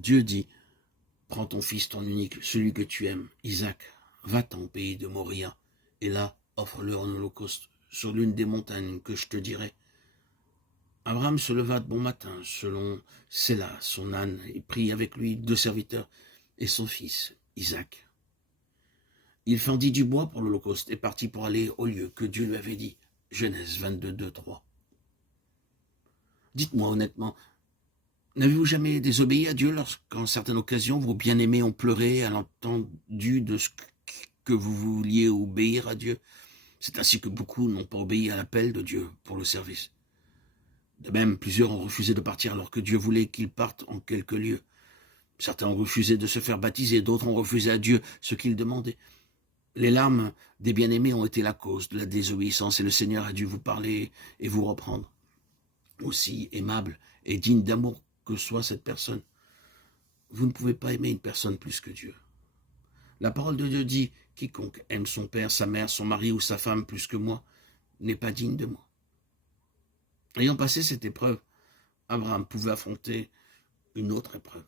Dieu dit, prends ton fils, ton unique, celui que tu aimes, Isaac, va-t'en au pays de Moria, et là, offre-le en holocauste sur l'une des montagnes que je te dirai. Abraham se leva de bon matin, selon Séla, son âne, et prit avec lui 2 serviteurs et son fils, Isaac. Il fendit du bois pour l'holocauste et partit pour aller au lieu que Dieu lui avait dit. Genèse 22, 2, 3. Dites-moi honnêtement, n'avez-vous jamais désobéi à Dieu lorsqu'en certaines occasions vos bien-aimés ont pleuré à l'entendu de ce que vous vouliez obéir à Dieu? C'est ainsi que beaucoup n'ont pas obéi à l'appel de Dieu pour le service. De même, plusieurs ont refusé de partir alors que Dieu voulait qu'ils partent en quelque lieu. Certains ont refusé de se faire baptiser, d'autres ont refusé à Dieu ce qu'il demandait. Les larmes des bien-aimés ont été la cause de la désobéissance et le Seigneur a dû vous parler et vous reprendre. Aussi aimable et digne d'amour que soit cette personne, vous ne pouvez pas aimer une personne plus que Dieu. La parole de Dieu dit, quiconque aime son père, sa mère, son mari ou sa femme plus que moi, n'est pas digne de moi. Ayant passé cette épreuve, Abraham pouvait affronter une autre épreuve.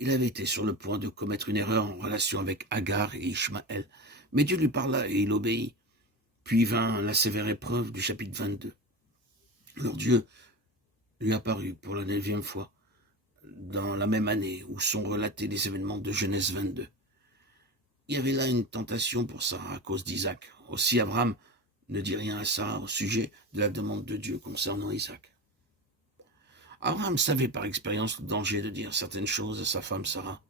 Il avait été sur le point de commettre une erreur en relation avec Agar et Ishmaël, mais Dieu lui parla et il obéit. Puis vint la sévère épreuve du chapitre 22. Alors Dieu lui apparut pour la 9e fois, dans la même année où sont relatés les événements de Genèse 22. Il y avait là une tentation pour Sarah à cause d'Isaac. Aussi Abraham ne dit rien à Sarah au sujet de la demande de Dieu concernant Isaac. Abraham savait par expérience le danger de dire certaines choses à sa femme Sarah.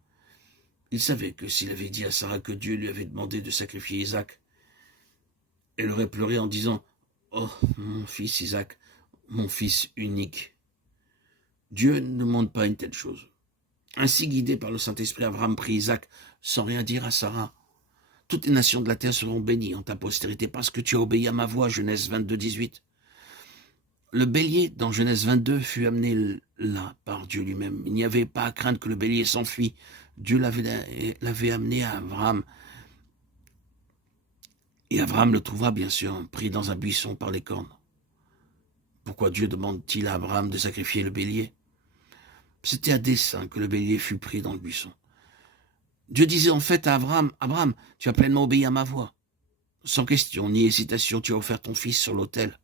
Il savait que s'il avait dit à Sarah que Dieu lui avait demandé de sacrifier Isaac, elle aurait pleuré en disant « Oh, mon fils Isaac, mon fils unique ». Dieu ne demande pas une telle chose. Ainsi, guidé par le Saint-Esprit, Abraham prit Isaac sans rien dire à Sarah. Toutes les nations de la terre seront bénies en ta postérité parce que tu as obéi à ma voix, Genèse 22, 18. Le bélier, dans Genèse 22, fut amené là par Dieu lui-même. Il n'y avait pas à craindre que le bélier s'enfuit. Dieu l'avait amené à Abraham. Et Abraham le trouva, bien sûr, pris dans un buisson par les cornes. Pourquoi Dieu demande-t-il à Abraham de sacrifier le bélier? C'était à dessein que le bélier fut pris dans le buisson. Dieu disait en fait à Abraham, « Abraham, tu as pleinement obéi à ma voix. Sans question ni hésitation, tu as offert ton fils sur l'autel.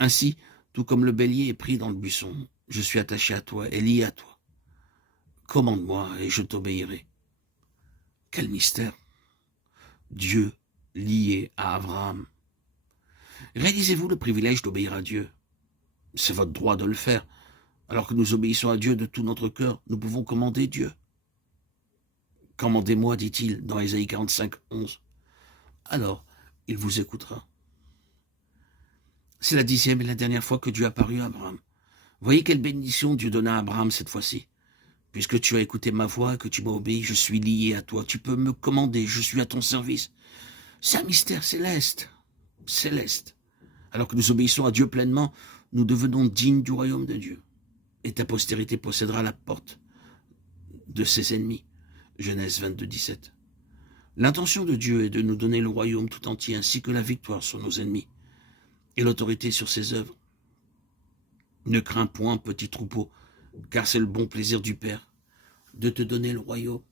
Ainsi, tout comme le bélier est pris dans le buisson, je suis attaché à toi et lié à toi. Commande-moi et je t'obéirai. » Quel mystère! Dieu lié à Abraham. Réalisez-vous le privilège d'obéir à Dieu? C'est votre droit de le faire. Alors que nous obéissons à Dieu de tout notre cœur, nous pouvons commander Dieu. Commandez-moi, dit-il dans Ésaïe 45, 11. Alors, il vous écoutera. C'est la 10e et la dernière fois que Dieu apparut à Abraham. Voyez quelle bénédiction Dieu donna à Abraham cette fois-ci. Puisque tu as écouté ma voix et que tu m'as obéi, je suis lié à toi. Tu peux me commander, je suis à ton service. C'est un mystère céleste. Céleste. Alors que nous obéissons à Dieu pleinement, nous devenons dignes du royaume de Dieu. Et ta postérité possédera la porte de ses ennemis. Genèse 22, 17. L'intention de Dieu est de nous donner le royaume tout entier ainsi que la victoire sur nos ennemis et l'autorité sur ses œuvres. Ne crains point, petit troupeau, car c'est le bon plaisir du Père de te donner le royaume.